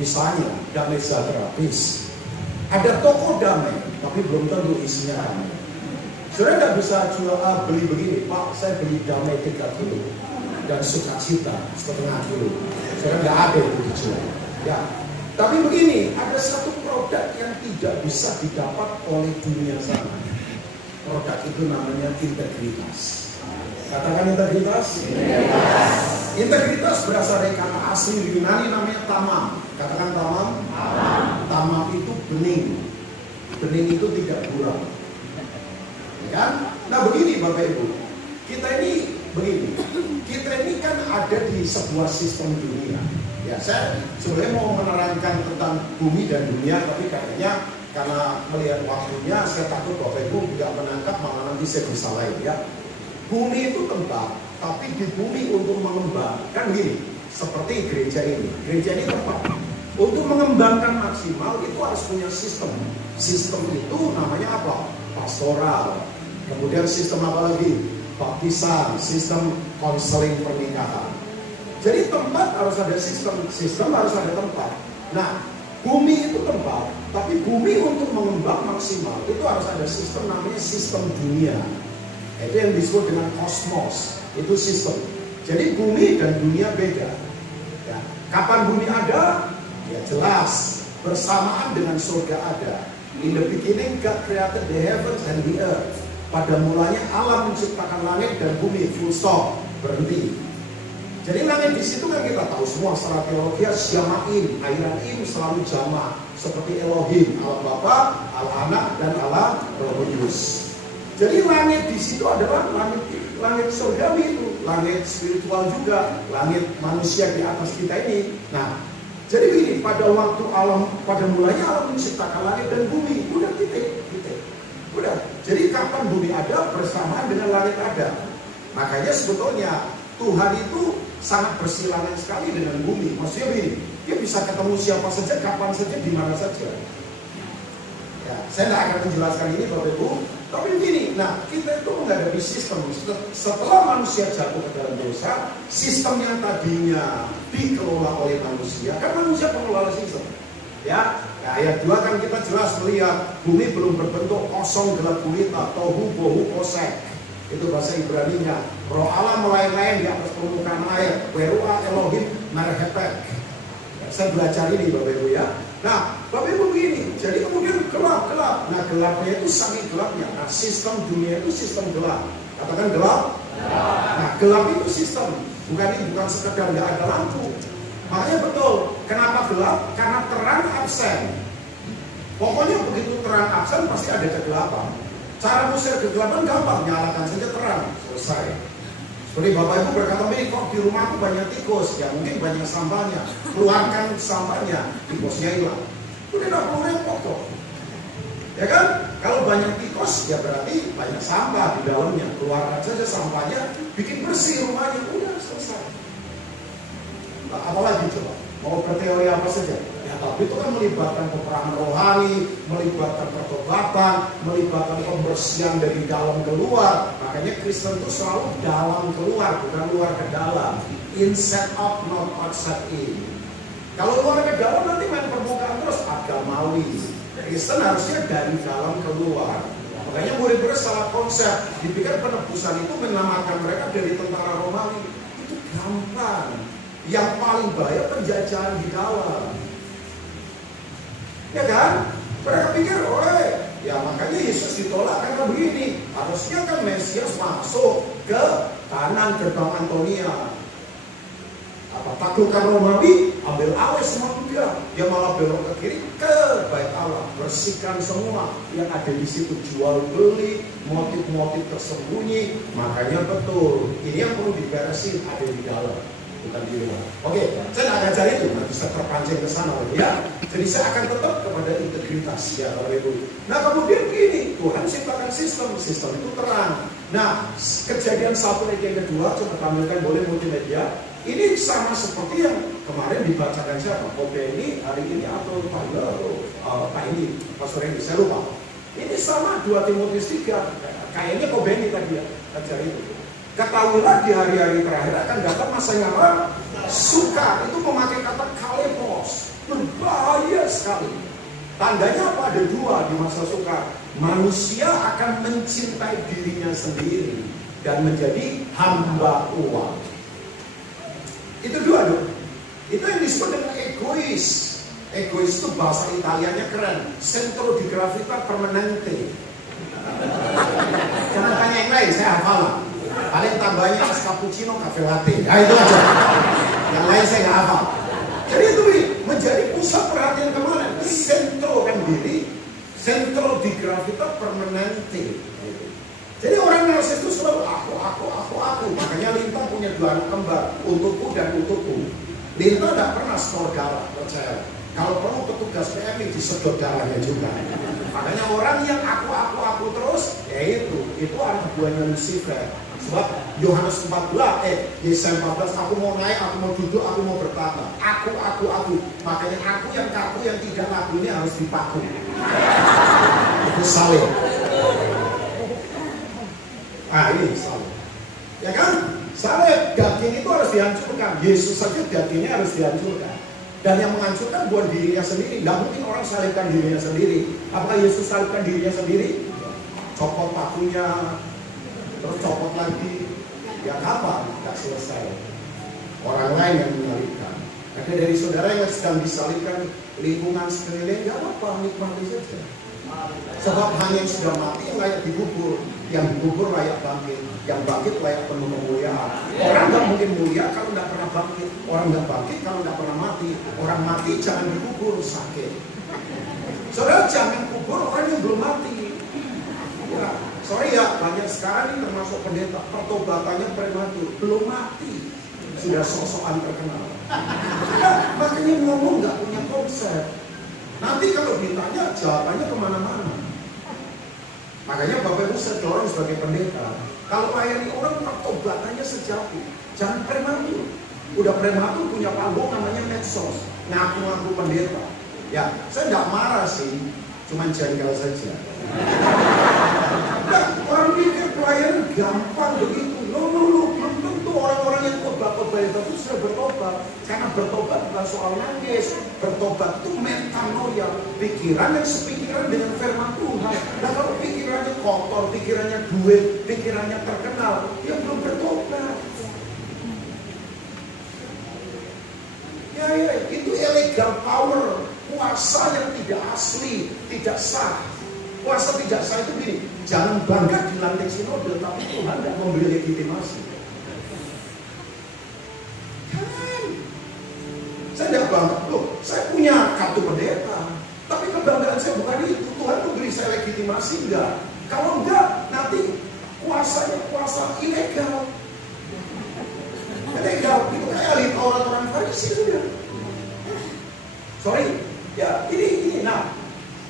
Misalnya damai sejahtera, peace. Ada toko damai, tapi belum tentu isinya damai. Saudara nggak bisa jual beli begini, Pak, saya beli damai 3 kilo dan sukacita 1,5 kilo. Saudara nggak ada itu dijual. Ya, tapi begini, ada satu produk yang tidak bisa didapat oleh dunia sana. Produk itu namanya integritas. Katakan integritas. Integritas berasal dari kata asli Yunani namanya tamam. Katakan tamam. Tamam itu bening. Bening itu tidak buram. Ya kan? Nah begini Bapak Ibu, kita ini begini. Kita ini kan ada di sebuah sistem dunia. Ya, saya sebenarnya mau menerangkan tentang bumi dan dunia, tapi kayaknya karena melihat waktunya, saya takut Bapak Ibu tidak menangkap, malah nanti saya bisa lain ya. Bumi itu tempat, tapi di bumi untuk mengembang, kan gini, seperti gereja ini. Gereja ini tempat. Untuk mengembangkan maksimal itu harus punya sistem. Sistem itu namanya apa? Pastoral. Kemudian sistem apa lagi? Baptisan, sistem konseling pernikahan. Jadi tempat harus ada sistem, sistem harus ada tempat. Nah, bumi itu tempat, tapi bumi untuk mengembang maksimal itu harus ada sistem namanya sistem dunia. Itu yang disebut dengan kosmos, itu sistem. Jadi bumi dan dunia beda. Ya. Kapan bumi ada? Ya jelas, bersamaan dengan surga ada. In the beginning God created the heavens and the earth. Pada mulanya Allah menciptakan langit dan bumi, full stop, berhenti. Jadi langit di situ kan kita tahu semua secara teologi, Syama'in, Airaim selalu jama, seperti Elohim, Allah Bapa, Allah Anak, dan Allah Roh Kudus. Jadi langit di situ adalah langit surgawi itu, langit spiritual juga, langit manusia di atas kita ini. Nah, jadi begini, pada waktu alam, pada mulanya Allah menciptakan langit dan bumi, udah titik. Udah. Jadi kapan bumi ada bersamaan dengan langit ada. Makanya sebetulnya Tuhan itu sangat bersilangan sekali dengan bumi. Maksudnya begini, dia bisa ketemu siapa saja, kapan saja, di mana saja. Ya, saya tidak akan menjelaskan ini Bapak Ibu. Tapi begini, nah kita itu menghadapi sistem. Setelah manusia jatuh ke dalam dosa, sistem yang tadinya dikelola oleh manusia, kan manusia pengelola sistem. Ya, nah, ayat 2 kan kita jelas melihat bumi belum berbentuk, kosong gelap gulita, tohu bohu kosek. Itu bahasa Ibraninya. Roh Allah melayang-layang di atas permukaan air. Weru'a Elohim merhepek. Ya, saya belajar ini Bapak Ibu ya. Nah, Bapak Ibu begini. Jadi kemudian gelap. Nah, gelapnya itu sangat gelapnya. Nah, sistem dunia itu sistem gelap. Katakan gelap. Nah, gelap itu sistem. Bukan sekedar nggak ada lampu. Makanya betul. Kenapa gelap? Karena terang absen. Pokoknya begitu terang absen pasti ada kegelapan. Cara mengusir kegelapan gampang, nyalakan saja terang, selesai. Seperti Bapak Ibu berkata, kok di rumahku banyak tikus, ya mungkin banyak sampahnya. Keluarkan sampahnya, tikusnya hilang. Udah tidak perlu repot kok. Ya kan? Kalau banyak tikus, ya berarti banyak sampah di dalamnya. Keluarkan saja sampahnya, bikin bersih rumahnya, udah selesai. Nah, apalagi coba? Mau berteori apa saja? Ya, tapi itu kan melibatkan peperangan rohani, melibatkan pertobatan, melibatkan pembersihan dari dalam keluar. Makanya Kristen itu selalu dalam keluar, bukan luar ke dalam. Inside out, not outside in. Kalau luar ke dalam nanti main permukaan terus, agamawi. Kristen harusnya dari dalam keluar. Makanya murid-murid salah konsep. Dipikir penebusan itu menyelamatkan mereka dari tentara Romawi. Itu gampang. Yang paling bahaya penjajahan di dalam. Ya kan? Mereka pikir, ya makanya Yesus ditolak karena begini. Harusnya kan Mesias masuk ke kanan gerbang Antonia. Taklukkan Romawi, ambil alih semua enggak. Dia malah belok ke kiri ke bait Allah, bersihkan semua yang ada di situ, jual beli, motif-motif tersembunyi. Makanya betul, ini yang perlu diberesin ada di dalam, bukan di luar. Oke, saya tidak akan cari itu, nanti saya terpancing ke sana ya. Jadi saya akan tetap kepada integritas ya Bapak Ibu. Nah kemudian begini, Tuhan ciptakan sistem itu terang. Nah kejadian 1 ayat yang kedua, coba tampilkan boleh multimedia. Ini sama seperti yang kemarin dibacakan siapa? Kobe ini hari ini atau Tyler atau Pak ini Pastor Henry, saya lupa. Ini sama 2 Timotius 3. Kayaknya Kobe ini tadi ya, ajar itu. Ketahuilah di hari-hari terakhir akan datang masa yang suka, itu memakai kata kalepos, sekali. Tandanya apa? Ada dua di masa sukar. Manusia akan mencintai dirinya sendiri dan menjadi hamba uang. Itu dua dong. Itu yang disebut dengan egois. Egois itu bahasa Italianya keren. Centro di gravità permanente. Jangan tanya yang lain, saya hafal. Paling tambahnya es cappuccino, cafe latte. Ya itu aja. Yang lain saya nggak hafal. Jadi itu menjadi pusat perhatian kemana? Centro kan diri. Centro di gravità permanente. Jadi orang narsis itu selalu aku. Makanya Linta punya dua anak kembar, untukku dan untukku. Linta tidak pernah store darah, percaya. Kalau perlu petugas PMI disedot darahnya juga. Makanya orang yang aku terus, ya itu anak buahnya Lucifer. Sebab Yohanes 14, Yesaya 14, aku mau naik, aku mau duduk, aku mau bertata. Aku. Makanya aku yang kaku yang tidak laku ini harus dipaku. Itu salib. Ini salib. Ya kan? Salib, daging itu harus dihancurkan. Yesus saja dagingnya harus dihancurkan. Dan yang menghancurkan bukan dirinya sendiri. Nggak mungkin orang salibkan dirinya sendiri. Apakah Yesus salibkan dirinya sendiri? Copot pakunya, terus copot lagi. Ya kapan? Nggak selesai. Orang lain yang menyalibkan. Ada dari saudara yang sedang disalibkan lingkungan sekeliling, nggak apa-apa, nikmati saja. Sebab hanya yang sudah mati yang layak dikubur. Yang dikubur layak bangkit. Yang bangkit layak penuh kemuliaan. Orang nggak mungkin mulia kalau nggak pernah bangkit. Orang nggak bangkit kalau nggak pernah mati. Orang mati jangan dikubur, sakit. Saudara jangan kubur orang yang belum mati. Ya, sorry ya, banyak sekarang ini termasuk pendeta pertobatannya prematur, belum mati sudah sok-sokan terkenal. Ya, makanya ngomong nggak punya konsep. Nanti kalau ditanya jawabannya kemana-mana. Makanya Bapak Ibu saya dorong sebagai pendeta, kalau layani orang pertobatannya sejati, jangan prematur. Udah prematur punya panggung namanya medsos, ngaku-ngaku pendeta. Ya, saya nggak marah sih, cuman jengkel saja. Nah, orang pikir pelayanan gampang begitu. No, belum tentu orang-orang yang khotbah itu sudah bertobat. Karena bertobat bukan soal nangis. Bertobat itu metanoia, pikiran yang sepikiran dengan firman Tuhan. Nah, kalau pikirannya kotor, pikirannya duit, pikirannya terkenal, ya belum bertobat. Ya, itu illegal power, kuasa yang tidak asli, tidak sah. Kuasa tidak sah itu gini, jangan bangga di lantai sinode, tapi Tuhan tidak memberi legitimasi. Kan? Saya tidak bangga, loh, saya punya kartu pendeta, tapi kebanggaan saya bukan itu. Tuhan memberi saya legitimasi enggak? Kalau enggak, nanti kuasanya kuasa ilegal. Ilegal, itu kayak orang-orang Farisi sudah. Sorry, ya ini, nah.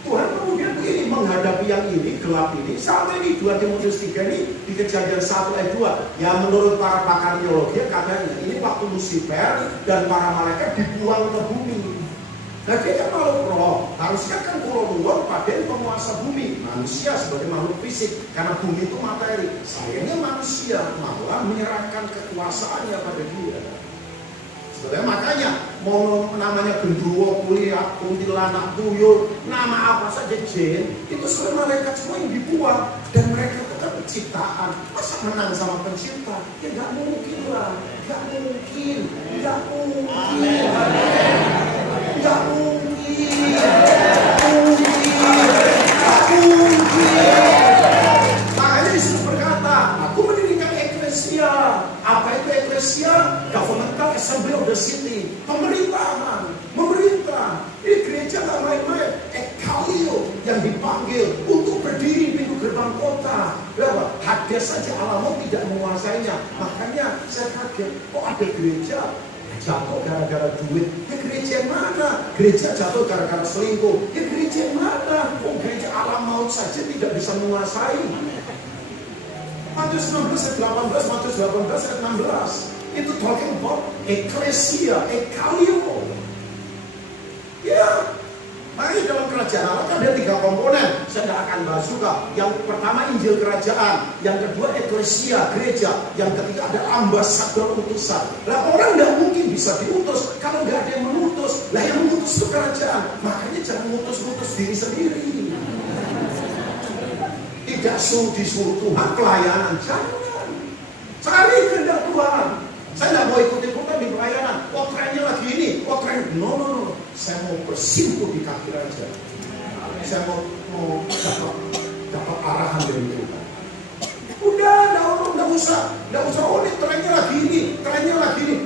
Tuhan kemudian begini menghadapi yang ini, gelap ini, sama ini 2 Timotius 3 ini di Kejadian 1 ayat 2. Ya menurut para pakar teologi katanya ini waktu Lucifer dan para malaikat dibuang ke bumi. Nah dia kan makhluk roh, harusnya kan kulon pada penguasa bumi, manusia sebagai makhluk fisik, karena bumi itu materi. Sayangnya manusia malah menyerahkan kekuasaannya pada dia. Sebenarnya makanya mau namanya genderuwo, kuliah, kuntilanak, tuyul, nama apa saja jin, itu semua malaikat semua yang dibuang. Dan mereka itu kan penciptaan. Masa menang sama pencipta? Ya nggak mungkin lah, nggak mungkin. Makanya Yesus berkata, aku mendirikan eklesia. Apa itu eklesia? Governmental Assembly of the City, pemerintahan, memerintah. Ini gereja nggak main-main. Ekalio yang dipanggil untuk berdiri pintu gerbang kota. Berapa? Hades saja Alamo tidak menguasainya. Makanya saya kaget, kok ada gereja jatuh gara-gara duit? Ya gereja mana? Gereja jatuh gara-gara selingkuh? Ya gereja mana? Oh gereja alam maut saja tidak bisa menguasai. Matius 16 ayat 18, Matius 18 ayat 16. Itu talking about eklesia, ekalio. Ya, makanya dalam kerajaan Allah kan ada 3 komponen. Saya tidak akan bahas juga. Yang pertama Injil kerajaan, yang kedua eklesia, gereja, yang ketiga ada ambasador utusan. Lah orang tidak mungkin bisa diutus kalau nggak ada yang mengutus. Lah yang mengutus itu kerajaan. Makanya jangan mengutus-utus diri sendiri. Tidak disuruh Tuhan pelayanan, jangan. Cari kehendak Tuhan. Saya tidak mau ikut-ikutan di pelayanan. Oh trennya lagi ini, oh tren. No. Saya mau bersimpuh di kaki raja. Saya mau dapat arahan dari Tuhan. Udah, nggak usah. Oh ini trennya lagi ini,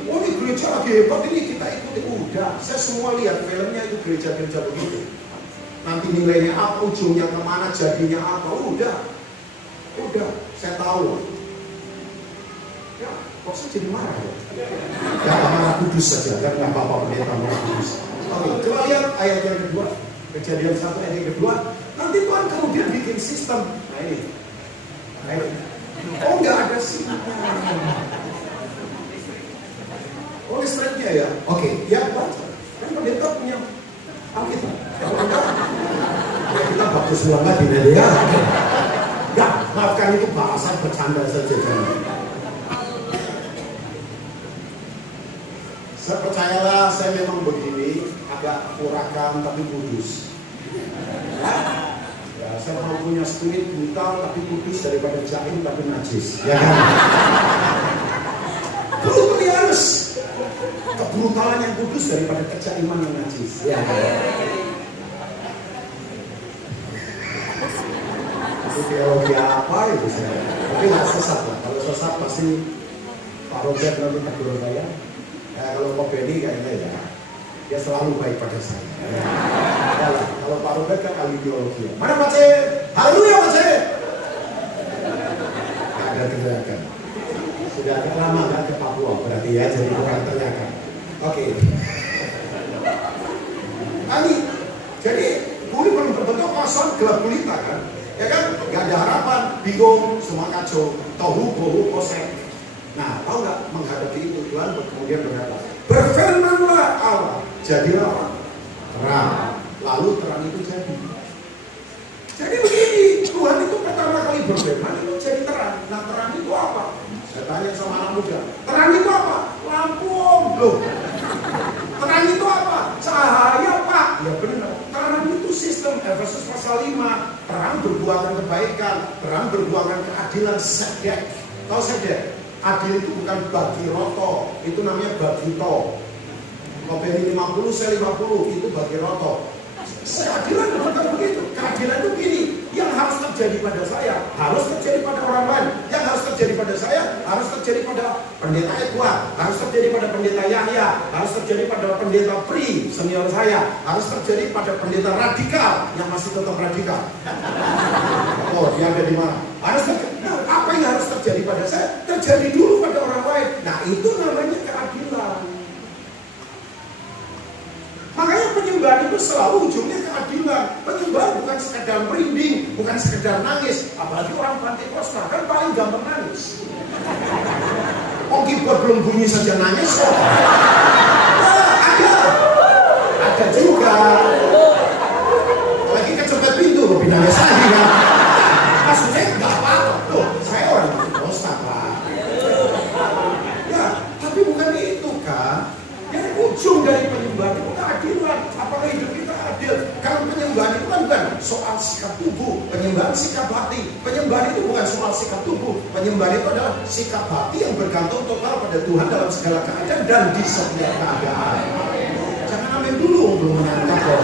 Oh ini gereja lagi hebat ini, kita ikuti. Udah, saya semua lihat filmnya itu gereja-gereja begitu. Nanti nilainya apa, ujungnya kemana, jadinya apa. Udah, saya tahu. Ya, kok saya jadi marah ya? Ya, marah kudus saja, kan nggak apa-apa pendeta marah kudus. Oke, coba lihat ayat yang kedua, Kejadian 1 ayat yang kedua. Nanti Tuhan kemudian bikin sistem. Nah ini. Oh nggak ada sih. Oh listriknya ya. Oke, ya baca. Kan pendeta punya Alkitab. Ya kita bagus banget ini ya. Ya, maafkan itu bahasa bercanda saja. Saya percayalah, saya memang begini, agak kurakan tapi kudus. Ya, saya mau punya spirit brutal tapi kudus daripada jaim tapi najis. Ya kan? Brutalianus. Kebrutalan yang kudus daripada kejaiman yang najis. Ya kan? Itu teologi apa itu saya? Tapi nggak sesat lah. Kalau sesat pasti Pak Robert nanti tegur saya. Kalau Pak Benny kayaknya ya, dia selalu baik pada saya. Ya lah, kalau Pak Robert kan ahli teologi. Mana Pak C? Haleluya Pak C. Gak ada teriakan. Sudah agak lama nggak ke Papua berarti ya, jadi bukan teriakan. Oke. Jadi bumi berbentuk kosong, gelap gulita kan? Ya kan? Gak ada harapan, bingung, semua kacau, tohu bohu kosek. Nah, tahu nggak menghadapi itu Tuhan kemudian berkata, berfirmanlah Allah, jadilah apa? Terang. Lalu terang itu jadi. Jadi begini, Tuhan itu pertama kali berfirman itu jadi terang. Nah, terang itu apa? Saya tanya sama anak muda, terang itu apa? Lampu om, loh. Terang itu apa? Cahaya Pak. Ya benar. Terang itu sistem Efesus pasal 5. Terang berbuahkan kebaikan, terang berbuahkan keadilan, sedek. Tahu sedek? Adil itu bukan bagi roto, itu namanya bagito. Kalau beli 50, saya 50, itu bagi roto. Keadilan bukan begitu. Keadilan itu gini, yang harus terjadi pada saya harus terjadi pada orang lain. Yang harus terjadi pada saya harus terjadi pada pendeta Edward, harus terjadi pada pendeta Yahya, harus terjadi pada pendeta Pri senior saya, harus terjadi pada pendeta radikal yang masih tetap radikal. Oh, dia ada di mana? Harus terjadi. Nah, apa yang harus terjadi pada saya terjadi dulu pada orang lain. Nah, itu namanya keadilan. Makanya penyembahan itu selalu ujungnya keadilan. Penyembahan bukan sekedar merinding, bukan sekedar nangis. Apalagi orang Pantekosta kan paling gampang nangis. Oh, keyboard belum bunyi saja nangis kok. Ada juga. Lagi kecepet pintu, lebih nangis lagi kan. Maksudnya nggak apa-apa. Tuh, saya orang Pantekosta Pak. Ya, tapi bukan itu kan. Yang ujung dari penyembahan itu keadilan. Apakah hidup kita adil? Kalau penyembahan itu kan bukan soal sikap tubuh, penyembahan sikap hati. Penyembahan itu bukan soal sikap tubuh. Penyembahan itu adalah sikap hati yang bergantung total pada Tuhan dalam segala keadaan dan di setiap keadaan. Jangan amin dulu, belum menangkap kok.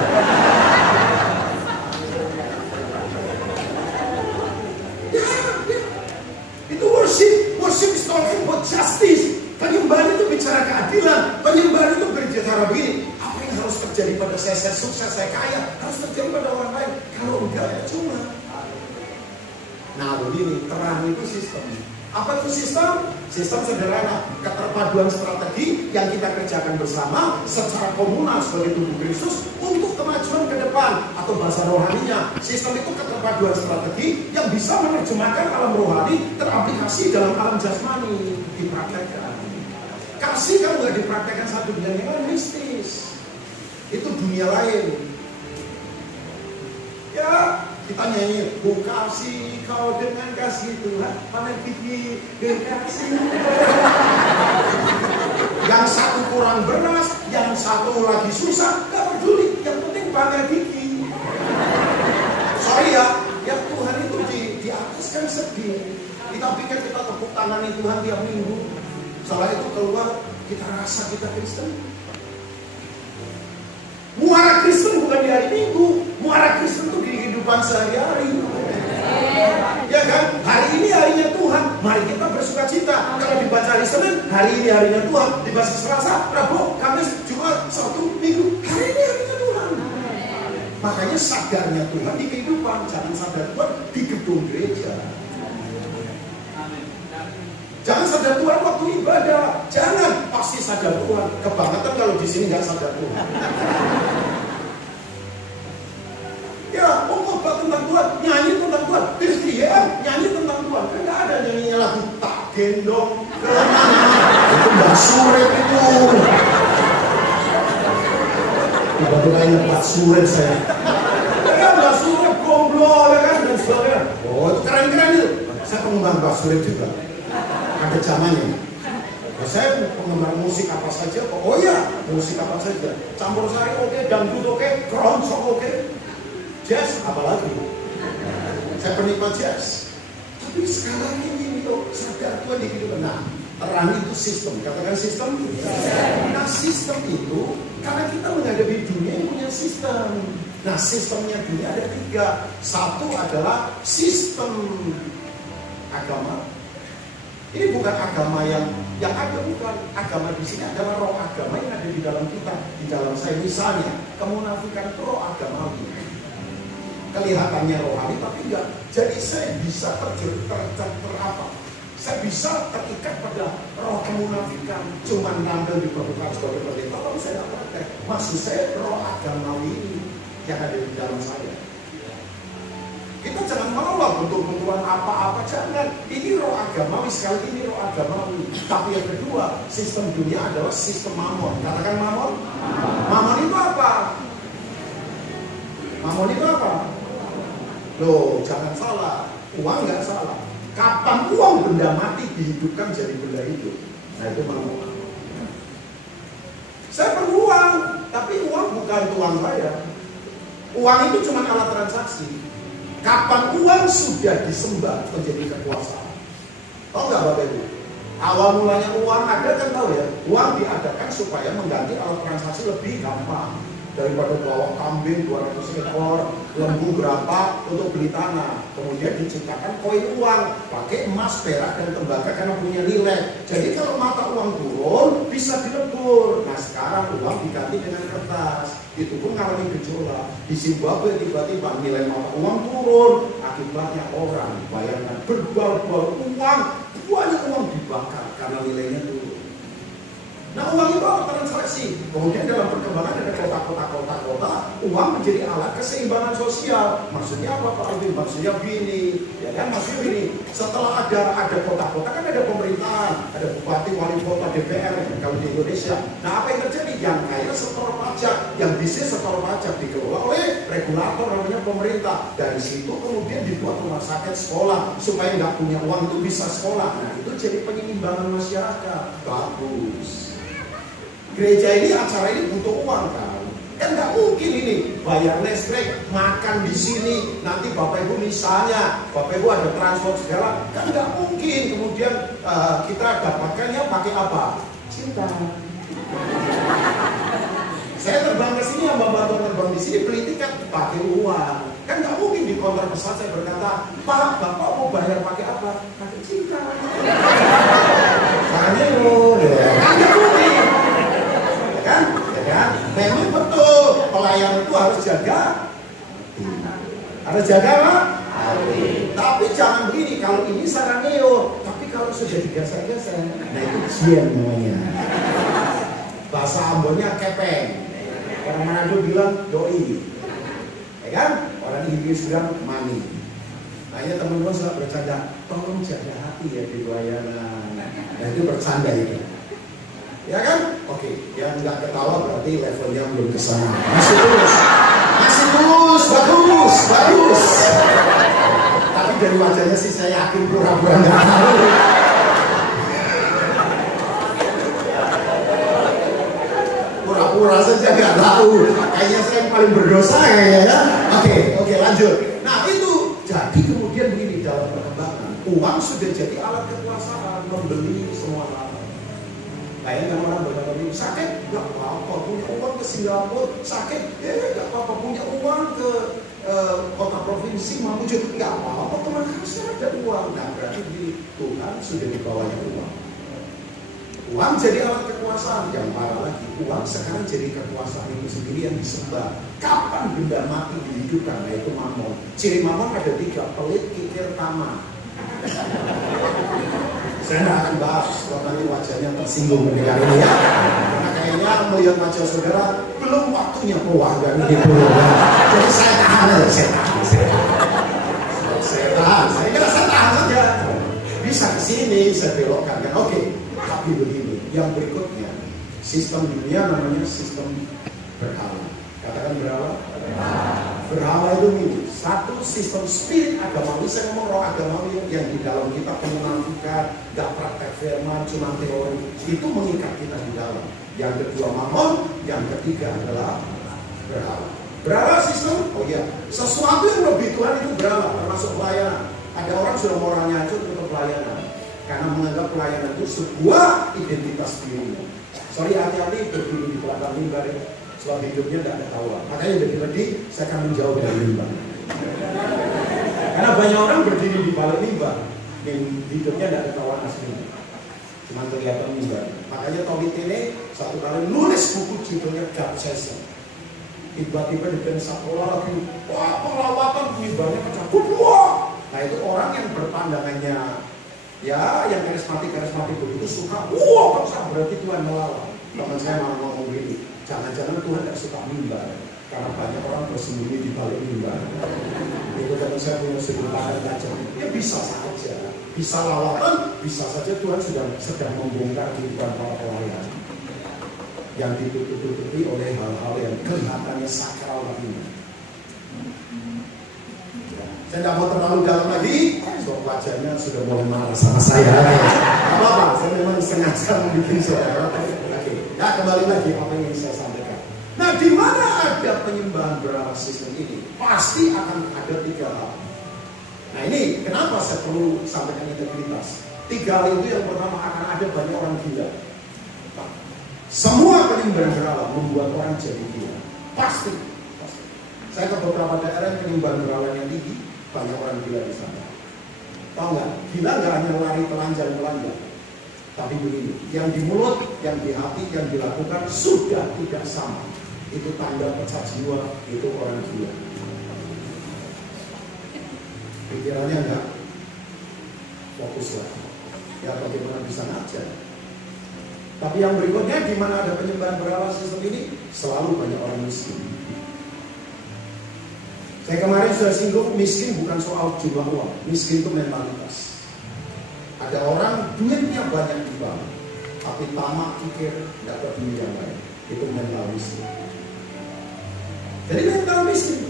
Ya. Itu worship. Worship is talking about justice. Penyembahan itu bicara keadilan. Penyembahan itu berbicara begini, apa yang harus terjadi pada saya sukses, saya kaya, harus terjadi pada orang lain. Kalau enggak, ya cuma. Nah begini, terang itu sistem. Apa itu sistem? Sistem sederhana, keterpaduan strategi yang kita kerjakan bersama secara komunal sebagai tubuh Kristus untuk kemajuan ke depan, atau bahasa rohaninya. Sistem itu keterpaduan strategi yang bisa menerjemahkan alam rohani teraplikasi dalam alam jasmani, dipraktekkan. Kasih kalau nggak dipraktekkan satu dengan yang lain mistis. Itu dunia lain. Ya, kita nyanyi, ku kasih kau dengan kasih Tuhan, panen gigi dengan kasih. Yang satu kurang beras, yang satu lagi susah, gak peduli. Yang penting panen gigi. Sorry ya, Tuhan itu di atas kan sedih. Kita pikir kita tepuk tangan Tuhan tiap minggu. Setelah itu keluar, kita rasa kita Kristen. Muara Kristen bukan di hari Minggu, muara Kristen itu di kehidupan sehari-hari. Ya kan? Hari ini harinya Tuhan, mari kita bersuka cita. Kalau dibaca hari Senin, hari ini harinya Tuhan. Dibaca Selasa, Rabu, Kamis, Jumat, Sabtu, Minggu, hari ini harinya Tuhan. Makanya sadarnya Tuhan di kehidupan, jangan sadar Tuhan di gedung gereja. Jangan sadar Tuhan waktu ibadah. Jangan, pasti sadar Tuhan. Kebangetan kalau di sini nggak sadar Tuhan. Ya, khotbah tentang Tuhan, nyanyi tentang Tuhan, Kristian nyanyi tentang Tuhan. Kan nggak ada nyanyinya lagu tak gendong kemana. Itu Mbak Suret itu. Tiba-tiba ingat Mbak Suret saya. Ya Mbak Suret gomblo ya kan dan sebagainya. Oh itu keren-keren itu. Saya penggemar Mbak Suret juga. Ada zamannya. Nah, saya penggemar musik apa saja. Oh iya, musik apa saja. Campur sari oke, dangdut oke, keroncong oke, jazz apalagi. Saya penikmat jazz. Tapi sekarang ini tuh sadar Tuhan di kehidupan. Nah, terang itu sistem. Katakan sistem. Nah, sistem itu karena kita menghadapi dunia yang punya sistem. Nah, sistemnya dunia ada 3. Satu adalah sistem agama. Ini bukan agama yang ada, bukan. Agama di sini adalah roh agama yang ada di dalam kita, di dalam saya. Misalnya, kemunafikan itu roh agamawi. Kelihatannya rohani tapi enggak. Jadi saya bisa saya bisa terikat pada roh kemunafikan. Cuman nampil di permukaan sebagai pendeta, tapi saya tidak pakai. Maksud saya roh agamawi ini yang ada di dalam saya. Kita jangan menolak bentuk-bentukan apa-apa, jangan. Ini roh agamawi, sekali ini roh agamawi. Tapi yang kedua, sistem dunia adalah sistem mamon. Katakan mamon. Mamon itu apa? Mamon itu apa? Loh, jangan salah. Uang nggak salah. Kapan uang benda mati dihidupkan jadi benda hidup? Nah itu mamon. Saya perlu uang, tapi uang bukan uang saya. Uang itu cuma alat transaksi. Kapan uang sudah disembah menjadi kekuasaan? Tahu nggak Bapak Ibu? Awal mulanya uang ada kan tahu ya? Uang diadakan supaya mengganti alat transaksi lebih gampang. Daripada bawa kambing 200 ekor, lembu berapa untuk beli tanah. Kemudian diciptakan koin uang, pakai emas, perak, dan tembaga karena punya nilai. Jadi kalau mata uang turun, bisa dilebur. Nah sekarang uang diganti dengan kertas. Itu pun mengalami gejolak. Di Zimbabwe tiba-tiba nilai mata uang turun. Akibatnya orang, bayangkan, berbal-bal uang, banyak uang dibakar karena nilainya turun. Nah uang itu apa transaksi? Kemudian dalam perkembangan ada kota-kota, uang menjadi alat keseimbangan sosial. Maksudnya apa Pak Alvin? Maksudnya begini, ya kan? Maksudnya begini. Setelah ada kota-kota kan ada pemerintahan, ada bupati, wali kota, DPR kalau di Indonesia. Nah apa yang terjadi? Yang kaya setor pajak, yang bisnis setor pajak dikelola oleh regulator namanya pemerintah. Dari situ kemudian dibuat rumah sakit, sekolah supaya nggak punya uang itu bisa sekolah. Nah itu jadi penyeimbangan masyarakat. Bagus. Gereja ini, acara ini butuh uang kan? Kan nggak mungkin ini bayar listrik, makan di sini, nanti Bapak Ibu misalnya, Bapak Ibu ada transport segala, kan nggak mungkin. Kemudian kita dapatkannya pakai apa? Cinta. Saya terbang ke sini, Mbak Bato terbang di sini, beli tiket pakai uang. Kan nggak mungkin di konter pesawat saya berkata, Pak, Bapak mau bayar pakai apa? Pakai cinta. Caranya loh, kan nggak mungkin. Kan? Ya kan? Memang betul pelayan itu harus jaga. Harus jaga apa? Tapi jangan begini, kalau ini saraneo, tapi kalau sudah digeser-geser, nah itu jian namanya. Bahasa Ambonnya kepeng. Orang Manado bilang doi. Ya kan? Orang Inggris bilang mani. Makanya teman-teman suka bercanda, tolong jaga hati ya di pelayanan. Nah itu bercanda itu. Ya kan? Oke, yang nggak ketawa berarti levelnya belum ke sana. Masih terus, bagus. bagus. Tapi dari wajahnya sih saya yakin pura-pura nggak tahu. Pura-pura saja nggak tahu. Kayaknya saya yang paling berdosa kayaknya ya. Oke, lanjut. Nah itu jadi kemudian begini dalam perkembangan, uang sudah jadi alat kekuasaan membeli semua hal. Kayaknya orang berkata sakit, nggak apa-apa, punya uang ke Singapura, sakit, nggak apa-apa, punya uang ke kota provinsi Mamuju, nggak apa-apa, teman saya ada uang. Nah berarti di Tuhan sudah dibawanya uang. Uang jadi alat kekuasaan, yang parah lagi, uang sekarang jadi kekuasaan itu sendiri yang disembah. Kapan benda mati dihidupkan, yaitu mamon. Ciri mamon ada 3, pelit, kikir, tamak. Saya tidak akan bahas, kalau nanti wajahnya tersinggung mendengar ini ya. Karena kayaknya melihat wajah saudara, belum waktunya keluar dari itu. Jadi saya tahan aja, saya tahan. Saya kira saya tahan saja. Bisa ke sini, saya belokkan. Oke, tapi begini, yang berikutnya, sistem dunia namanya sistem berhala. Katakan berhala. Berhala itu ini, satu sistem spirit agamawi, saya ngomong roh agamawi yang di dalam kita pemunafikan, gak praktek firman, cuma teori, itu mengikat kita di dalam. Yang kedua mamon, yang ketiga adalah berhala. Berhala sistem, oh iya, sesuatu yang lebih Tuhan itu berhala, termasuk pelayanan. Ada orang sudah moralnya hancur untuk pelayanan, karena menganggap pelayanan itu sebuah identitas dirinya. Sorry, hati-hati berdiri di belakang mimbar ya. Sebab hidupnya tidak ada tahuan. Makanya lebih-lebih saya akan menjauh dari mimbar. Karena banyak orang berdiri di balik mimbar yang hidupnya tidak ada tahuan aslinya, cuma kelihatan mimbar. Makanya Tommy Tene satu kali nulis buku judulnya God Session. Tiba-tiba di sekolah lagi, wah perlawatan mimbarnya pecah. Wah, nah itu orang yang berpandangannya ya yang karismatik begitu suka. Wah, berarti Tuhan melawan. Teman saya malah ngomong begini, jangan-jangan Tuhan tidak suka mimbar karena banyak orang bersembunyi di balik mimbar. Itu kalau saya punya sudut pandang tajam, ya bisa saja, bisa lawatan, bisa saja Tuhan sedang membongkar kehidupan para pelayan yang ditutup-tutupi oleh hal-hal yang kelihatannya sakral lainnya. Saya tidak mau terlalu dalam lagi, so wajahnya sudah mulai marah sama saya. Apa-apa, saya memang sengaja membuat saudara. Nah kembali lagi apa yang ingin saya sampaikan. Nah di mana ada penyembahan berhala sistem ini, pasti akan ada 3 hal. Nah ini kenapa saya perlu sampaikan integritas. 3 hal itu yang pertama akan ada banyak orang gila. Semua penyembahan berhala membuat orang jadi gila. Pasti. Saya ke beberapa daerah yang penyembahan berhala yang tinggi, banyak orang gila di sana. Tahu nggak? Gila nggak hanya lari telanjang. Tapi begini, yang di mulut, yang di hati, yang dilakukan sudah tidak sama. Itu tanda pecah jiwa, itu orang gila. Pikirannya enggak fokus lagi. Ya bagaimana bisa ngajar. Tapi yang berikutnya, di mana ada penyembahan berhala sistem ini, selalu banyak orang miskin. Saya kemarin sudah singgung, miskin bukan soal jumlah uang, miskin itu mentalitas. Ada orang duitnya banyak di bank, tapi tamak pikir tidak peduli yang lain. Itu mental miskin. Jadi mental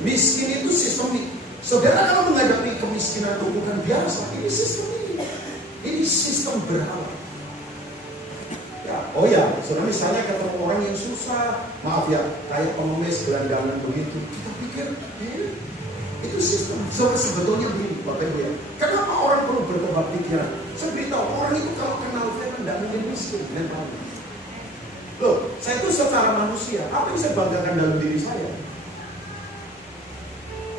miskin itu sistemik. Saudara kalau menghadapi kemiskinan itu bukan biasa, ini sistem ini. Ini sistem berhala. Ya, oh ya, saudara misalnya ketemu orang yang susah, maaf ya, kayak pengemis gelandangan begitu, kita pikir itu sistem. Sebetulnya begini, Bapak Ibu ya. Kenapa orang perlu bertobat pikiran? Saya beritahu orang itu kalau kenal firman tidak mungkin miskin mentalnya. Loh, saya itu secara manusia, apa yang saya banggakan dalam diri saya?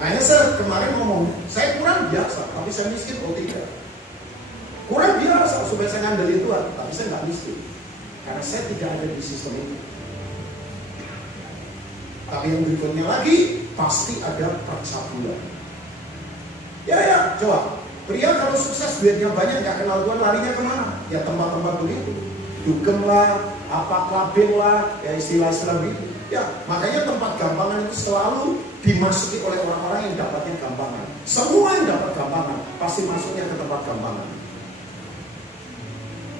Kayaknya saya kemarin ngomong, saya kurang biasa, tapi saya miskin, oh tidak. Kurang biasa supaya saya ngandelin Tuhan, tapi saya nggak miskin, karena saya tidak ada di sistem itu. Tapi yang berikutnya lagi, pasti ada percabulan. Ya, coba. Pria kalau sukses duitnya banyak, nggak kenal Tuhan, larinya kemana? Ya tempat-tempat begitu. Dugem lah, apa klabin lah, ya istilah-istilah begitu. Ya, makanya tempat gampangan itu selalu dimasuki oleh orang-orang yang dapatnya gampangan. Semua yang dapat gampangan, pasti masuknya ke tempat gampangan.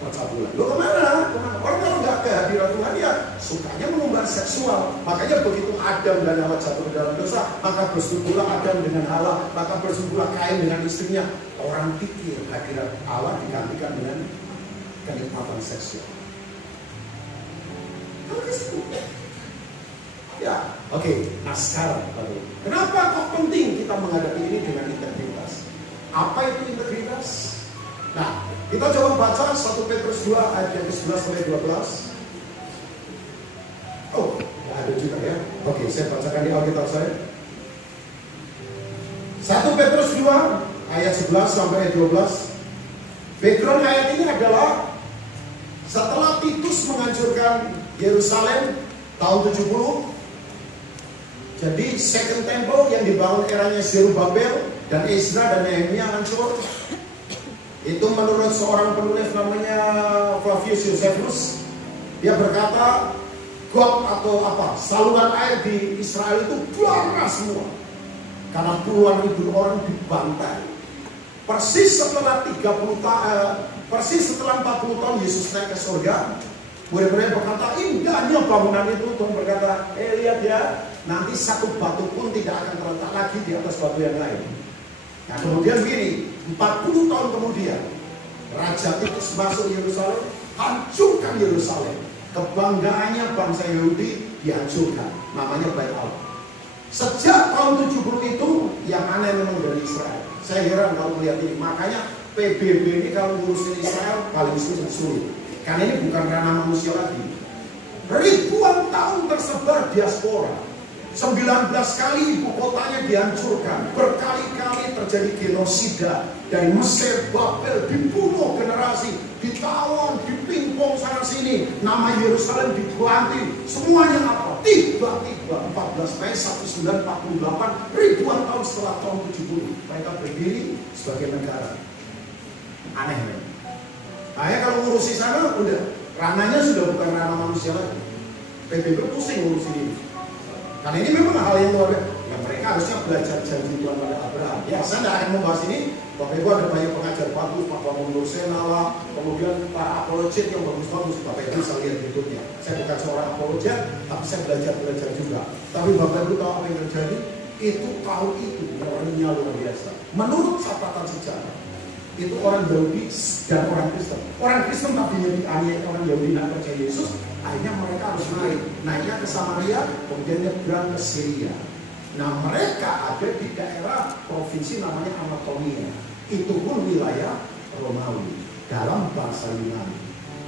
percabulan. Lo kemana? Orang kalau nggak kehadiran Tuhan ya sukanya mengumbar seksual. Makanya begitu Adam dan Hawa jatuh ke dalam dosa, maka bersekutulah Adam dengan Hawa, maka bersekutulah Kain dengan istrinya. Orang pikir hadirat Allah digantikan dengan kenikmatan seksual. Kalau ke situ. Ya, oke. Nah sekarang, kenapa kok penting kita menghadapi ini dengan integritas? Apa itu integritas? Nah, kita coba baca 1 Petrus 2 ayat yang ke-11 sampai 12. Oh, ada juga ya. Oke, saya bacakan di Alkitab saya. 1 Petrus 2 ayat 11 sampai 12. Background ayat ini adalah setelah Titus menghancurkan Yerusalem tahun 70. Jadi Second Temple yang dibangun eranya Zerubabel dan Ezra dan Nehemia hancur. Itu menurut seorang penulis namanya Flavius Josephus. Dia berkata, God atau apa, saluran air di Israel itu darah semua. Karena puluhan ribu orang dibantai. Persis setelah 40 tahun Yesus naik ke surga, murid-murid berkata, indahnya bangunan itu. Tuhan berkata, lihat ya, nanti satu batu pun tidak akan terletak lagi di atas batu yang lain. Nah kemudian begini, 40 tahun kemudian Raja Titus masuk Yerusalem, hancurkan Yerusalem. Kebanggaannya bangsa Yahudi dihancurkan, namanya Bait Allah. Sejak tahun 70 itu yang aneh memang dari Israel. Saya heran kalau melihat ini. Makanya PBB ini kalau ngurusin Israel paling sulit. Karena ini bukan ranah manusia lagi. Ribuan tahun tersebar diaspora. 19 kali ibu kotanya dihancurkan. Berkali-kali terjadi genosida. Dari Mesir, Babel, dibunuh generasi, ditawan, dipingpong sana sini. Nama Yerusalem diganti. Semuanya apa? Tiba-tiba 14 Mei 1948, ribuan tahun setelah tahun 70, mereka berdiri sebagai negara. Aneh ya? Nah ya kalau ngurusi sana, udah ranahnya sudah bukan ranah manusia lagi. PBB pusing ngurusin ini. Karena ini memang hal yang luar biasa. Ya mereka harusnya belajar janji Tuhan pada Abraham. Ya saya tidak akan membahas ini. Bapak Ibu ada banyak pengajar bagus, Pak Mundur Senala, kemudian para apologet yang bagus-bagus. Bapak Ibu bisa lihat YouTube-nya. Saya bukan seorang apologet, tapi saya belajar juga. Tapi Bapak Ibu tahu apa yang terjadi? Itu tahun itu orangnya luar biasa. Menurut catatan sejarah, itu orang Yahudi dan orang Kristen. Orang Kristen tadinya dianiaya orang Yahudi tidak percaya Yesus. Akhirnya mereka harus naiknya ke Samaria, kemudian nyebrang ke Syria. Nah mereka ada di daerah provinsi namanya Anatolia. Itu pun wilayah Romawi dalam bahasa Yunani.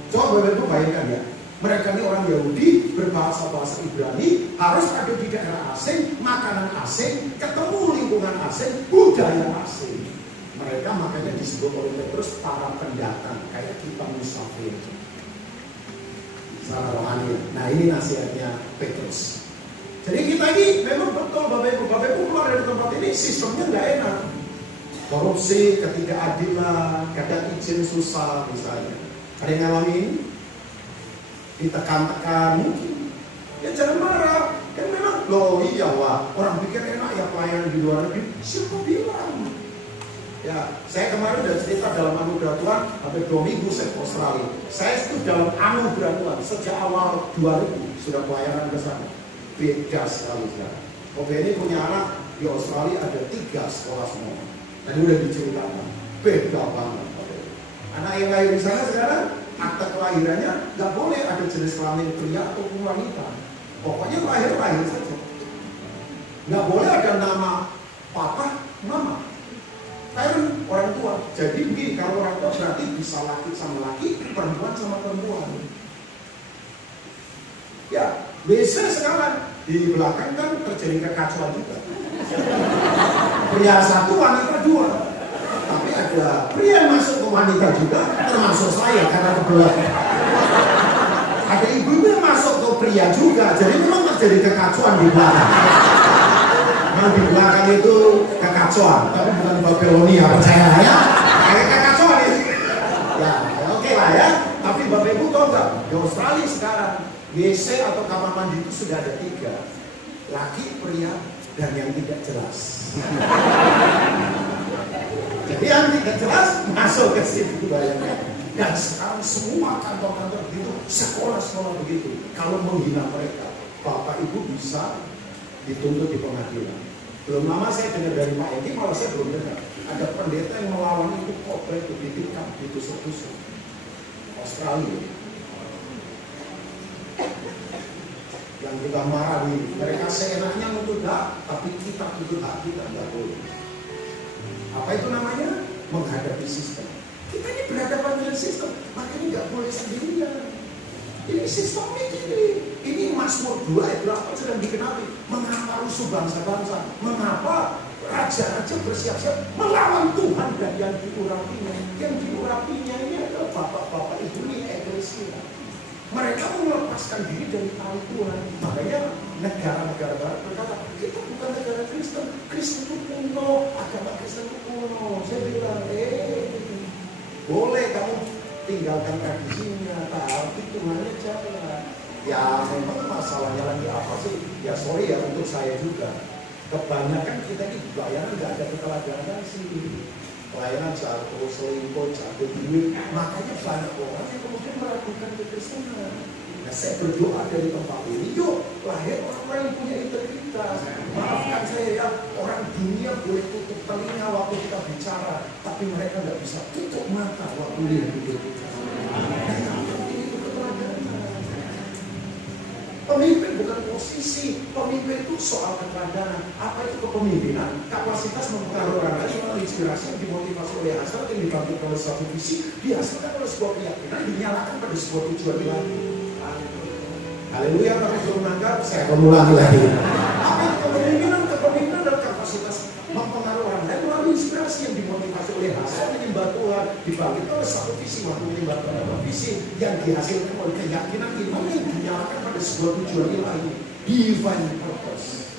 Coba Bapak Ibu bayangkan ya, mereka ini orang Yahudi berbahasa Ibrani, harus ada di daerah asing, makanan asing, ketemu lingkungan asing, budaya asing. Mereka makanya disebut oleh Petrus para pendatang, kayak kita musafir. Salah rohani. Nah ini nasihatnya Petrus. Jadi kita ini memang betul Bapak Ibu keluar dari tempat ini sistemnya nggak enak. Korupsi, ketidakadilan, kadang izin susah misalnya. Ada yang ngalamin? Ditekan-tekan mungkin. Ya jangan marah. Kan memang loh iya wah orang pikir enak ya pelayanan di luar negeri. Siapa bilang? Ya, saya kemarin udah cerita dalam anugerah Tuhan, hampir 2 minggu saya ke Australia. Saya itu dalam anugerah Tuhan sejak awal 2000 sudah pelayanan ke sana. Beda sekali sekarang. OB ini punya anak di Australia ada 3 sekolah semua. Tadi udah diceritakan, beda banget. Anak yang lahir di sana sekarang akte kelahirannya nggak boleh ada jenis kelamin pria ataupun wanita. Pokoknya lahir saja. Nggak boleh ada nama papa, mama. Parent, orang tua. Jadi begini, kalau orang tua berarti bisa laki sama laki, perempuan sama perempuan. Ya, biasa sekarang di belakang kan terjadi kekacauan juga. Pria 1, wanita 2. Tapi ada pria yang masuk ke wanita juga, termasuk saya karena kebetulan. Ada ibu yang masuk ke pria juga, jadi memang terjadi kekacauan di belakang. Di belakang itu kekacauan, tapi bukan Babilonia, percaya ya. Kayak kekacauan ini. Ya, oke lah ya. Tapi Bapak Ibu tahu nggak? Di Australia sekarang WC atau kamar mandi itu sudah ada 3, laki, pria, dan yang tidak jelas. Jadi yang tidak jelas masuk ke situ bayangkan. Dan sekarang semua kantor-kantor begitu, sekolah-sekolah begitu. Kalau menghina mereka, Bapak Ibu bisa dituntut di pengadilan. Belum lama saya dengar dari Pak Edi, malah saya belum dengar. Ada pendeta yang melawan itu khotbah itu ditikam, ditusuk-tusuk. Australia. Yang kita marah ini, mereka seenaknya nuntut hak, tapi kita tuntut hak kita nggak boleh. Apa itu namanya? Menghadapi sistem. Kita ini berhadapan dengan sistem, makanya nggak boleh sendirian. Ini sistemnya gini. Ini Mazmur 2 ayat 8 sedang digenapi. Mengapa rusuh bangsa-bangsa? Mengapa raja-raja bersiap-siap melawan Tuhan dan yang diurapinya? Yang diurapinya ini adalah bapak-bapak ibu ini eklesia. Mereka melepaskan diri dari tali Tuhan. Makanya negara-negara barat berkata, kita bukan negara Kristen. Kristen itu kuno, agama Kristen itu kuno. Saya bilang, boleh kamu tinggalkan tradisinya, tapi Tuhannya jangan. Ya memang masalahnya lagi apa sih? Ya sorry ya untuk saya juga. Kebanyakan kita ini pelayanan nggak ada keteladanan sih. Pelayanan jatuh, selingkuh, jatuh duit. Makanya banyak orang yang kemudian meragukan kekristenan. Nah saya berdoa dari tempat ini, yuk lahir orang-orang yang punya integritas. Maafkan saya ya, orang dunia boleh tutup telinga waktu kita bicara, tapi mereka nggak bisa tutup mata waktu lihat hidup kita. Pemimpin bukan posisi, pemimpin itu soal keteladanan. Apa itu kepemimpinan? Kapasitas mempengaruhi orang lain melalui inspirasi yang dimotivasi oleh hasrat yang dibangkitkan oleh suatu visi, dihasilkan oleh sebuah keyakinan, dinyalakan pada sebuah tujuan ilahi. Haleluya, tapi belum menangkap, saya mengulangi lagi. Apa itu kepemimpinan? Kepemimpinan adalah kapasitas mempengaruhi orang lain melalui inspirasi yang dimotivasi oleh hasrat menyembah Tuhan, dibangkitkan oleh satu visi, waktu menyembah Tuhan adalah visi yang dihasilkan oleh keyakinan iman yang dinyalakan pada sebuah tujuan ilahi, divine purpose.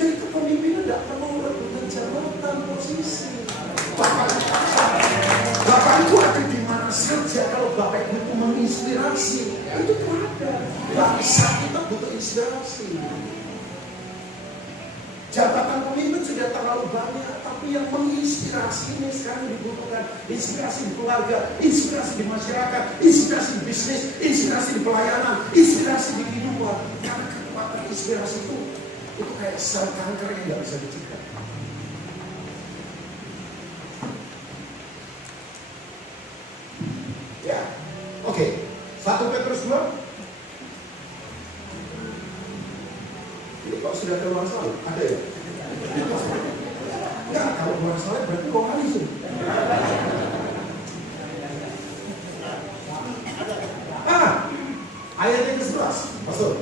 Jadi kepemimpinan tidak perlu rebutan jabatan, posisi. Bapak itu ada di mana saja. Kalau Bapak itu menginspirasi, itu ada. Bangsa kita butuh inspirasi. Jabatan pemimpin sudah terlalu banyak, tapi yang menginspirasi ini sekarang dibutuhkan. Inspirasi di keluarga, inspirasi di masyarakat, inspirasi di bisnis, inspirasi di pelayanan, inspirasi di kehidupan. Karena kekuatan inspirasi itu kayak sel kanker yang nggak bisa dicegah. Ya, oke. 1 Petrus 2. Ini kok sudah keluar salib? Ada ya? Enggak, kalau keluar salib berarti rohani sih. Ayat yang ke-11, Pastor.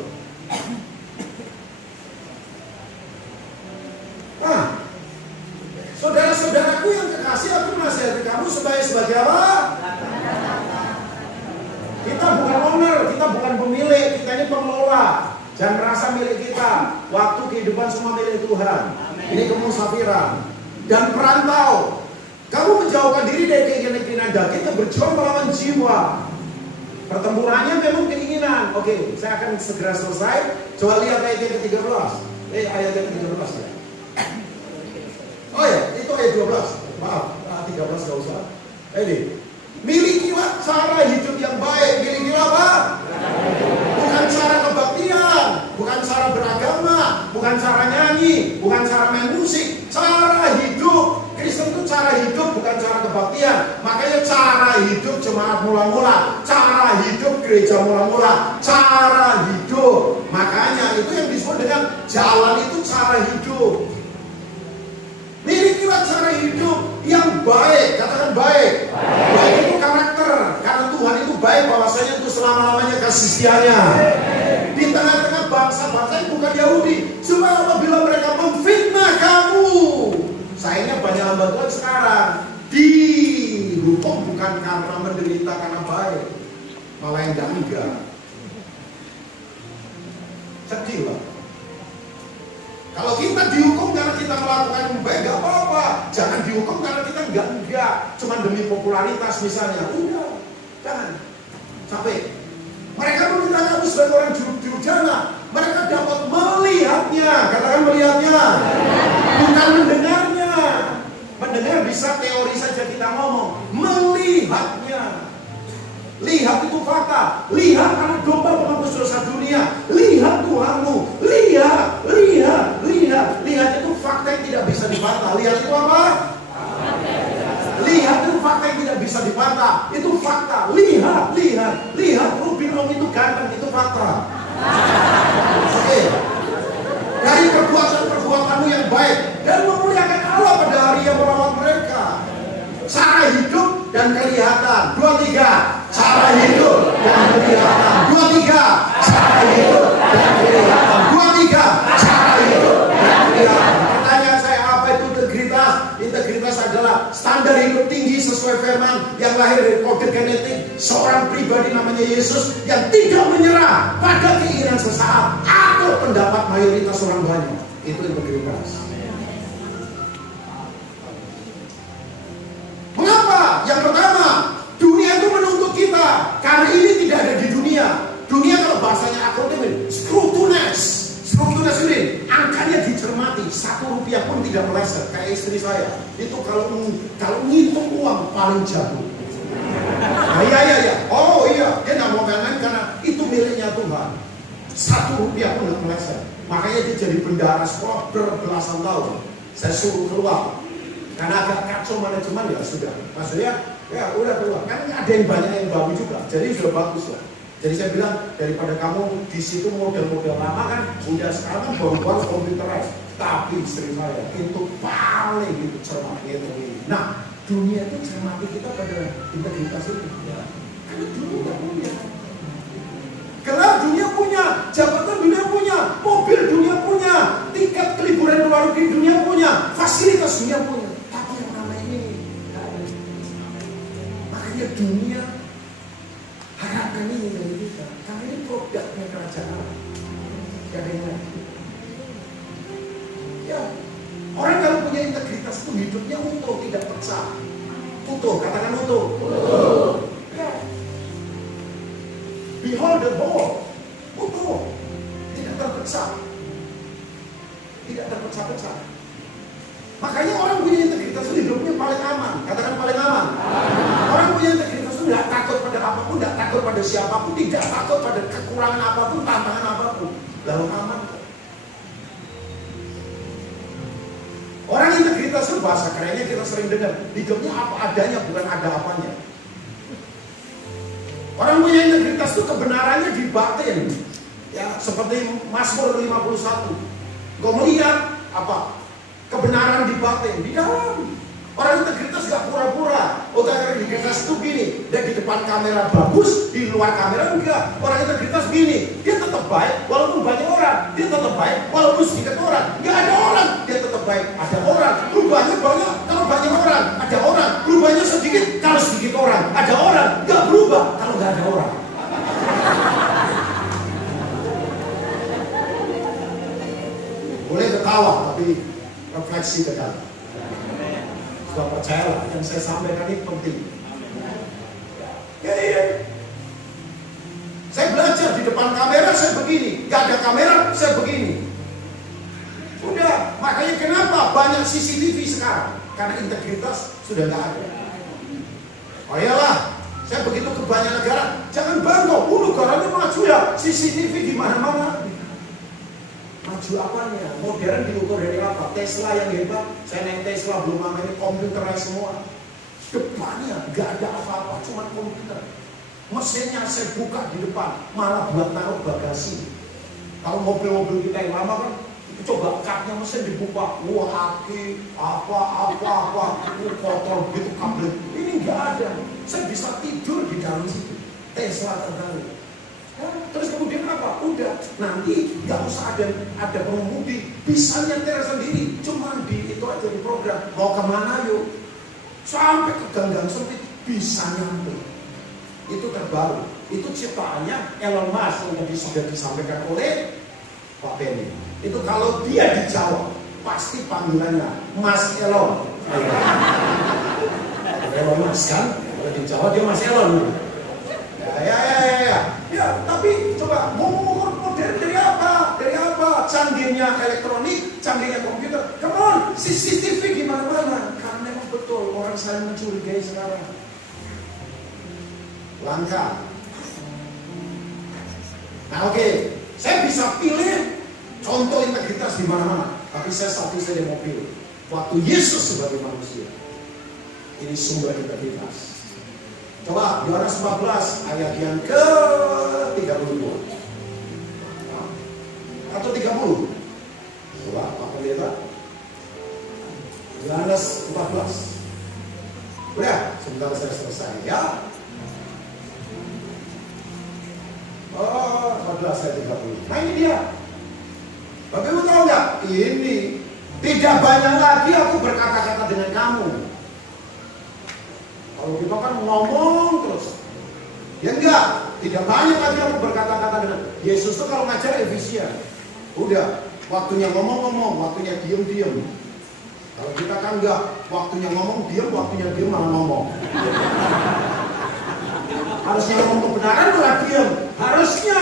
Saudara-saudaraku yang kekasih, aku menasihati kamu sebagai apa? Kita bukan owner, kita bukan pemilik, kita ini pengelola. Jangan merasa milik kita. Waktu kehidupan semua milik Tuhan. Ini kemusafiran dan perantau. Kamu menjauhkan diri dari keinginan daging yang berjuang melawan jiwa. Pertempurannya memang keinginan. Oke, saya akan segera selesai. Coba lihat ayat yang ke-13. Ayat yang ke-13 ya. Oh ya, itu ayat 12. Maaf, 13 gak usah. Ini, milikilah cara hidup yang baik. Milikilah apa? Bukan cara kebaktian, bukan cara beragama, bukan cara nyanyi, bukan cara main musik. Cara hidup. Kristen itu cara hidup, bukan cara kebaktian. Makanya cara hidup jemaat mula-mula, cara hidup gereja mula-mula, cara hidup. Makanya itu yang disebut dengan jalan itu cara hidup. Milikilah cara hidup yang baik. Katakan baik. Baik itu karakter. Karena Tuhan itu baik, bahwasanya itu selama-lamanya kasih setianya. Di tengah-tengah bangsa-bangsa yang bukan Yahudi, sebab apabila mereka memfitnah kamu. Sayangnya banyak hamba Tuhan sekarang dihukum bukan karena menderita karena baik, malah yang enggak. Sedih lah. Kalau kita dihukum karena kita melakukan yang baik, gak apa-apa. Jangan dihukum karena kita enggak. Cuma demi popularitas misalnya. Udah, jangan. Sampai mereka meminta kamu sebagai orang juru-jana. Mereka dapat melihatnya. Katakan melihatnya. Bukan mendengarnya. Mendengar bisa teori saja kita ngomong. Melihatnya. Lihat itu fakta. Lihat anak domba penebus dosa dunia. Lihat Tuhanmu. Lihat itu fakta yang tidak bisa dibantah. Lihat itu apa? Lihat itu fakta yang tidak bisa dibantah. Itu fakta. Lihat Rubinong itu ganteng, itu fakta. Oke. Dari perbuatan-perbuatanmu yang baik dan memuliakan Allah pada hari yang merawat mereka. Cara hidup dan kelihatan. 2, 3. Cara hidup dan kelihatan. 2, 3. Cara hidup dan kelihatan. 2, 3. Cara hidup dan kelihatan. Pertanyaan saya, apa itu integritas? Integritas adalah standar hidup tinggi sesuai firman yang lahir dari kode genetik seorang pribadi namanya Yesus yang tidak menyerah pada keinginan sesaat atau pendapat mayoritas orang banyak. Itu integritas. Mengapa? Yang pertama, dunia itu menuntut kita karena ini tidak ada di dunia. Dunia kalau bahasanya akronim scrutinous ini angkanya dicermati, 1 rupiah pun tidak meleset. Kayak istri saya itu kalau ngitung uang paling jago. Nah, iya. Oh iya, dia nggak mau main-main karena itu miliknya Tuhan. 1 rupiah pun nggak meleset. Makanya dia jadi bendahara sekolah berbelasan tahun. Saya suruh keluar karena agak kacau manajemen, ya sudah. Maksudnya ya udah keluar. Kan ada yang banyak yang baru juga, jadi sudah bagus lah. Jadi saya bilang, daripada kamu di situ model-model lama kan, udah sekarang baru-baru komputerized. Tapi istri saya itu paling itu cermat gitu. Nah, dunia itu cermati kita pada integritas itu. Ya. Karena dunia nggak punya. Gelar dunia punya, jabatan dunia punya, mobil dunia punya, tiket liburan luar negeri dunia punya, fasilitas dunia punya. Tapi yang namanya ini nggak ada. Makanya dunia harapkan ini dari kita, karena ini produknya kerajaan. Gak ada yang lain. Ya, orang kalau punya integritas itu hidupnya utuh, tidak pecah. Utuh, katakan utuh. Ya. Behold the whole, utuh, tidak terpecah, tidak terpecah-pecah. Makanya orang punya integritas itu hidupnya paling aman. Katakan paling aman. Orang punya integritas itu tidak takut pada apapun, tidak takut pada siapapun, tidak takut pada kekurangan apapun, tantangan apapun. Lalu aman. Orang integritas itu bahasa kerennya kita sering dengar, hidupnya apa adanya, bukan ada apanya. Orang punya integritas itu kebenarannya di batin. Ya, seperti Mazmur 51. Kau melihat apa? Kebenaran di batin, di dalam. Orang integritas gak pura-pura. Orang integritas itu gini, dia di depan kamera bagus, di luar kamera enggak. Orang integritas gini, dia tetap baik walaupun banyak orang. Dia tetap baik walaupun sedikit orang. Gak ada orang, dia tetap baik. Ada orang, berubahnya banyak kalau banyak orang. Ada orang, berubahnya sedikit kalau sedikit orang. Ada orang, gak berubah kalau gak ada orang. Boleh ketawa, tapi refleksi ke dalam. Sudah percayalah, yang saya sampaikan ini penting. Ya. Saya belajar di depan kamera saya begini, gak ada kamera saya begini. Udah, makanya kenapa banyak CCTV sekarang? Karena integritas sudah gak ada. Oh iyalah, saya begitu ke banyak negara, jangan bangga, negaranya maju ya, CCTV di mana-mana. Maju apanya? Modern diukur dari apa? Tesla yang hebat. Saya naik Tesla belum lama ini komputerized semua. Depannya nggak ada apa-apa, cuma komputer. Mesinnya saya buka di depan, malah buat taruh bagasi. Kalau mobil-mobil kita yang lama kan, coba kapnya mesin dibuka, wah aki, apa, kotor gitu kabel. Ini nggak ada. Saya bisa tidur di dalam situ. Tesla terbaru. Terus kemudian apa? Udah, nanti nggak usah ada pengemudi, bisa nyetir sendiri, cuma di itu aja di program. Mau kemana yuk? Sampai ke gang-gang sempit bisa nyampe. Itu terbaru. Itu ciptaannya Elon Musk yang tadi sudah disampaikan oleh Pak Benny. Itu kalau dia dijawab, pasti panggilannya Mas Elon. Elon Musk kan? Kalau dijawab dia Mas Elon. Ya, tapi coba ngomong modern dari apa? Dari apa? Canggihnya elektronik, canggihnya komputer. Come on, CCTV gimana-mana. Karena memang betul orang saling mencurigai sekarang. langka. Nah oke, saya bisa pilih contoh integritas di mana-mana, tapi saya di mobil. Waktu Yesus sebagai manusia, ini sumber integritas. Coba Yohanes 14 ayat yang ke-32 atau 30. Coba Pak Pendeta. Yohanes 14. Udah, sebentar saya selesai ya. 14 ayat 30. Nah ini dia. Bapak Ibu tahu nggak? Ini tidak banyak lagi aku berkata-kata dengan kamu. Kalau kita kan ngomong terus. Ya enggak, tidak banyak lagi aku berkata-kata dengan Yesus tuh kalau ngajar efisien. Udah, waktunya ngomong-ngomong, waktunya diem-diem. Kalau kita kan enggak, waktunya ngomong diem, waktunya diem malah ngomong. Harusnya ngomong kebenaran malah diem. Harusnya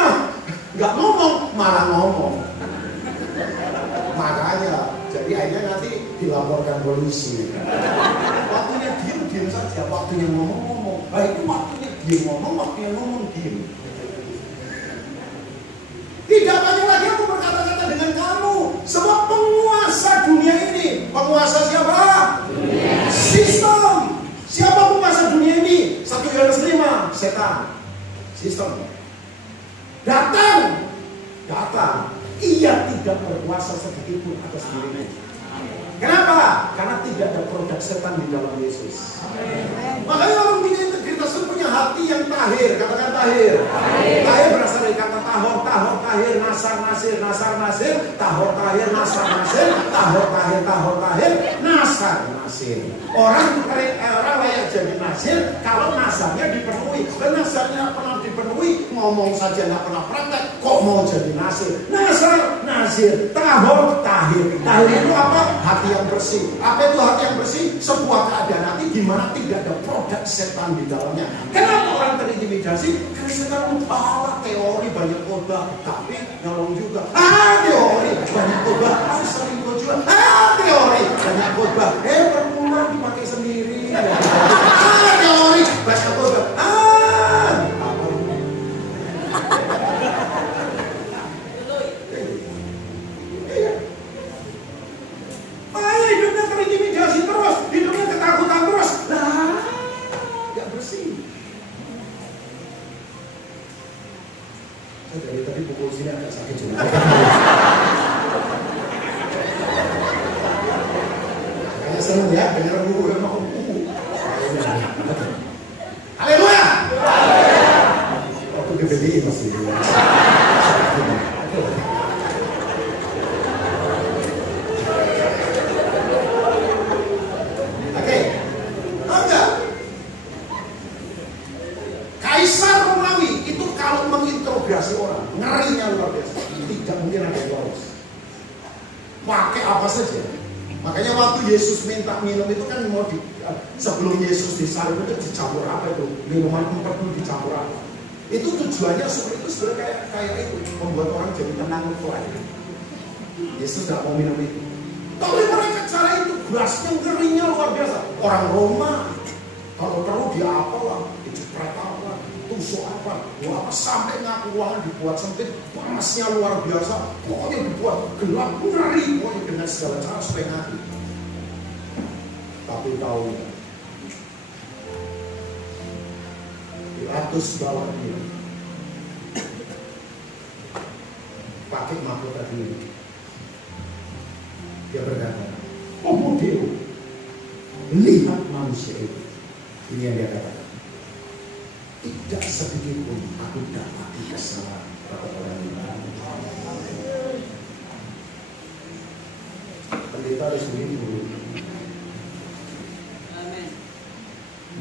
nggak ngomong malah ngomong. Makanya, jadi akhirnya nanti dilaporkan polisi. Waktunya diem saja, waktunya ngomong. Itu waktunya diem ngomong, waktunya ngomong diem. Tidak banyak lagi aku berkata-kata dengan kamu. Sebab penguasa dunia ini. Penguasa siapa? Sistem. Siapa penguasa dunia ini? 1 Yohanes 5, setan. Sistem. Datang. Ia tidak berkuasa sedikit pun atas dirinya. Kenapa? Karena tidak ada produk setan di dalam Yesus. Makanya orang punya integritas itu punya hati yang tahir. Katakan tahir. Tahir berasal dari kata tahor, tahir, nasar, nasir, tahor, tahir, nasar, nasir, tahor, tahir, nasar, nasir. Orang layak jadi nasir kalau nasarnya dipenuhi. Dan nasarnya pernah dipenuhi, ngomong saja nggak pernah praktek, kok mau jadi nasir? Nasar, nasir, tahor, tahir. Tahir itu apa? Hati yang bersih. Apa itu hati yang bersih? Sebuah keadaan hati di mana tidak ada produk setan di dalamnya. Kenapa orang terintimidasi? Karena setan lupa teori banyak khotbah, tapi nyolong juga. Teori banyak khotbah, selingkuh juga. Teori banyak khotbah, perempuan dipakai sendiri. Teori banyak khotbah. Hidupnya terintimidasi terus, hidupnya ketakutan terus. Gak bersih. Saya dari tadi pukul sini agak sakit juga. Kayaknya seneng ya, dengar buku yang mau buku. Haleluya. Waktu gede masih. Orang ngerinya luar biasa, tidak mungkin ada yang lolos. Pakai apa saja. Makanya waktu Yesus minta minum itu kan mau sebelum Yesus disalib itu dicampur apa itu, minuman empedu dicampur apa? Itu tujuannya seperti itu, sebenarnya kayak itu membuat orang jadi tenang itu aja. Yesus tidak mau minum itu. Tapi mereka cara itu gelasnya ngerinya luar biasa. Orang Roma kalau perlu dia apalah, dicepret apa, tusuk apa, sampai ngaku ruangan dibuat sempit, panasnya luar biasa, pokoknya dibuat gelap, ngeri, pokoknya dengan segala cara supaya ngaku. Tapi tahu nggak? Pilatus bawa dia, pakai mahkota diri. Dia berkata, Dewa, lihat manusia itu. Ini yang dia katakan. Tidak sedikit pun aku dapati kesalahan pada orang lain. Pendeta harus begini.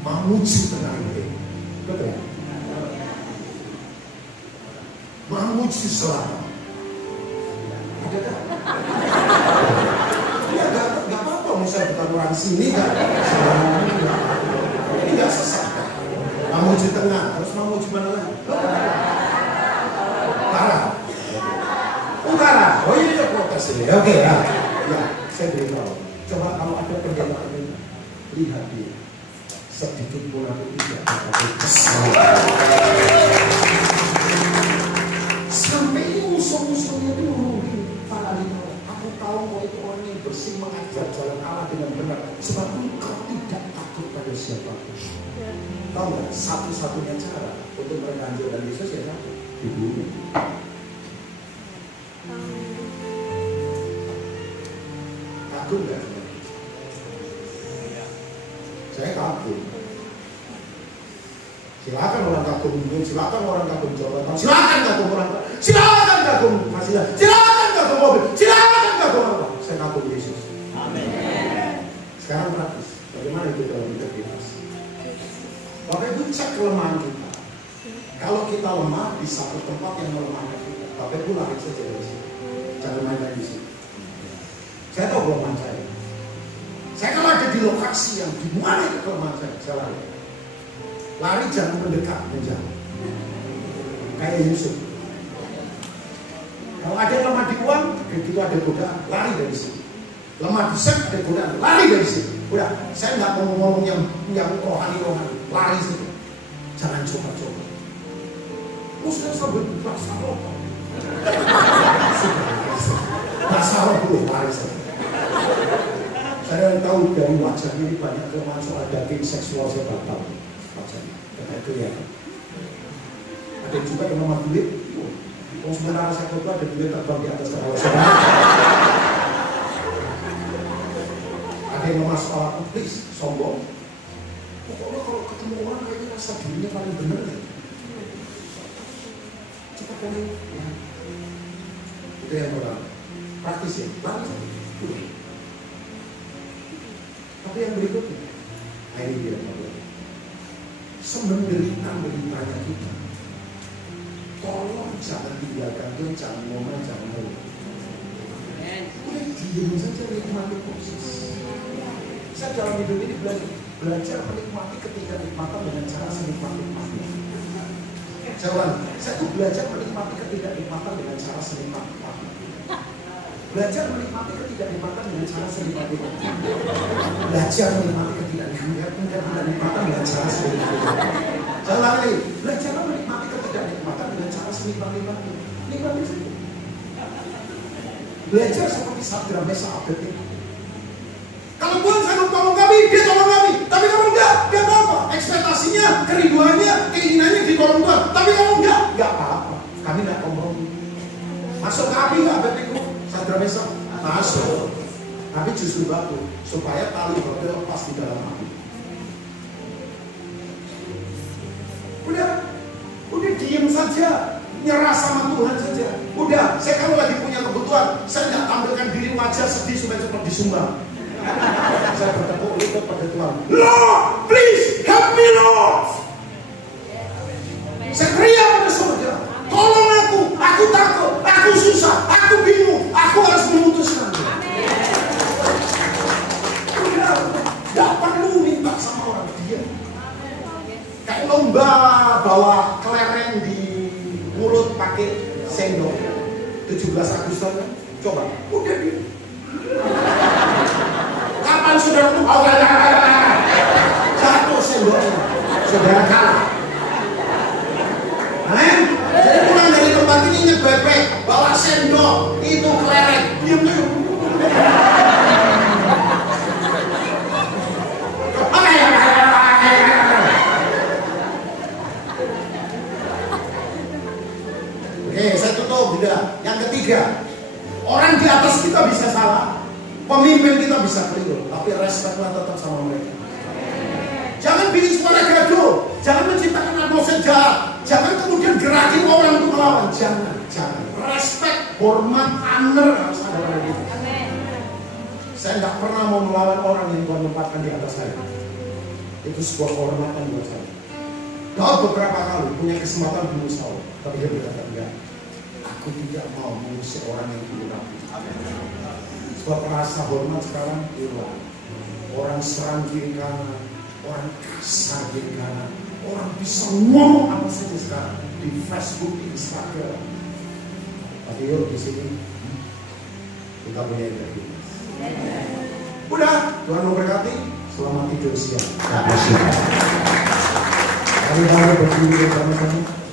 Memuji tenang itu. Betul. Memuji selamat. Adakah? Ya gak apa-apa. Misalnya bukan orang sini kan. Ini gak sesat. Memuji tengah, harus memuji mana lagi? Utara. Oh iya, protes ini. Oke ya. Ya, saya beritahu. Coba kalau ada pendeta, lihat dia. sedikit pun aku tidak akan kesal. Sampai musuh-musuhnya itu ngomongin Farao, aku tahu kau itu orang yang bersih mengajar jalan Allah dengan benar, sebab engkau tidak takut pada siapapun. Tahu nggak? Satu-satunya cara untuk mereka hancurkan Yesus ya kan? Dibunuh. Kagum nggak? Saya kagum. Silakan orang kagum mungkin, silakan orang kagum jabatan, silakan kagum orang, silakan kagum fasilitas, silakan kagum mobil, silakan kagum apa. Saya kagum Yesus. Amin. Sekarang praktis, bagaimana itu dalam hidup kita? Bapak Ibu cek kelemahan kita. Kalau kita lemah di satu tempat yang melemahkan kita, Bapak Ibu lari saja dari situ. Jangan main-main di situ. Saya tahu kelemahan saya. Saya kalau ada di lokasi yang di mana itu kelemahan saya lari. Lari jangan mendekat, menjauh. Kayak Yusuf. Kalau ada yang lemah di uang, begitu ada godaan, lari dari situ. Lemah di seks, ada godaan, lari dari situ. Udah, saya nggak mau ngomong yang rohani, lari situ. Jangan coba-coba. Saya sambil bahasa roh. Bahasa roh dulu, lari saja. Saya tahu dari wajah ini banyak kelemahan soal daging seksual saya tahu. Wajahnya, karena itu ya. Ada juga yang lemah duit. Oh, sementara saya foto ada duit terbang di atas kepala saya. Ada yang lemah soal please, sombong. Pokoknya kalau ketemu orang kayaknya rasa dirinya paling benar ya. Coba kali ya. Itu yang pertama. Praktis ya, lari. Tapi yang berikutnya, ini dia semenderita-deritanya kita. Tolong jangan tinggalkan dia, jangan ngomong, jangan ngomong. Udah diam saja, nikmati proses. Saya dalam hidup ini belajar menikmati ketidaknikmatan dengan cara senikmat-nikmatnya. Saya tuh belajar menikmati ketidaknikmatan dengan cara senikmat-nikmatnya. Belajar menikmati ketidaknikmatan dengan cara senikmat-nikmatnya. Belajar menikmati ketidaknikmatan dengan cara senikmat-nikmatnya. Saya lagi, belajar menikmati ketidaknikmatan dengan cara senikmat-nikmatnya. Nikmati saja. Belajar seperti Sabda Mesa Abed itu. Kalau Tuhan sanggup tolong kami, dia tolong kami. Tapi kalau enggak apa-apa. Ekspektasinya, kerinduannya, keinginannya ditolong Tuhan. Tapi kalau enggak apa-apa. Kami enggak kompromi. Masuk ke api enggak Abed itu? Sabda Mesa masuk. Tapi justru batu supaya tali batu lepas di dalam api. Udah diem saja, nyerah sama Tuhan saja. Udah, saya kalau lagi punya kebutuhan, saya nggak tampilkan diri wajah sedih supaya cepat disumbang. Saya bertepuk lutut pada Tuhan. Lord, please help me Lord. Saya teriak pada surga, tolong aku takut, aku susah, aku bingung, aku harus memutuskan. Udah, nggak perlu minta sama orang dia. Kayak lomba bawa kelereng di mulut pakai sendok 17 Agustus kan? Coba, udah dia. Kapan saudara itu jatuh sendoknya, saudara kalah. Amin. Jadi pulang dari tempat ini nyebebek, bawa sendok, itu kelereng, diam. Oke, saya tutup juga. Yang ketiga, orang di atas kita bisa salah, pemimpin kita bisa keliru, tapi respeklah tetap sama mereka. Jangan bikin suara gaduh, jangan menciptakan atmosfer jahat, jangan kemudian gerakin orang untuk melawan. Jangan. Respect, hormat, honor harus ada pada kita. Saya nggak pernah mau melawan orang yang Tuhan tempatkan di atas saya. Itu sebuah kehormatan buat saya. Daud beberapa kali punya kesempatan bunuh Saul, tapi dia berkata enggak. Aku tidak mau mengusir orang yang hilang. Sebab rasa hormat sekarang hilang. Orang serang kiri kanan, orang kasar kiri kanan, orang bisa ngomong apa saja sekarang di Facebook, di Instagram. Tapi yuk di sini kita punya integritas. Udah, Tuhan memberkati. Selamat tidur siang. Tak kasih. Hari-hari berdiri bersama-sama.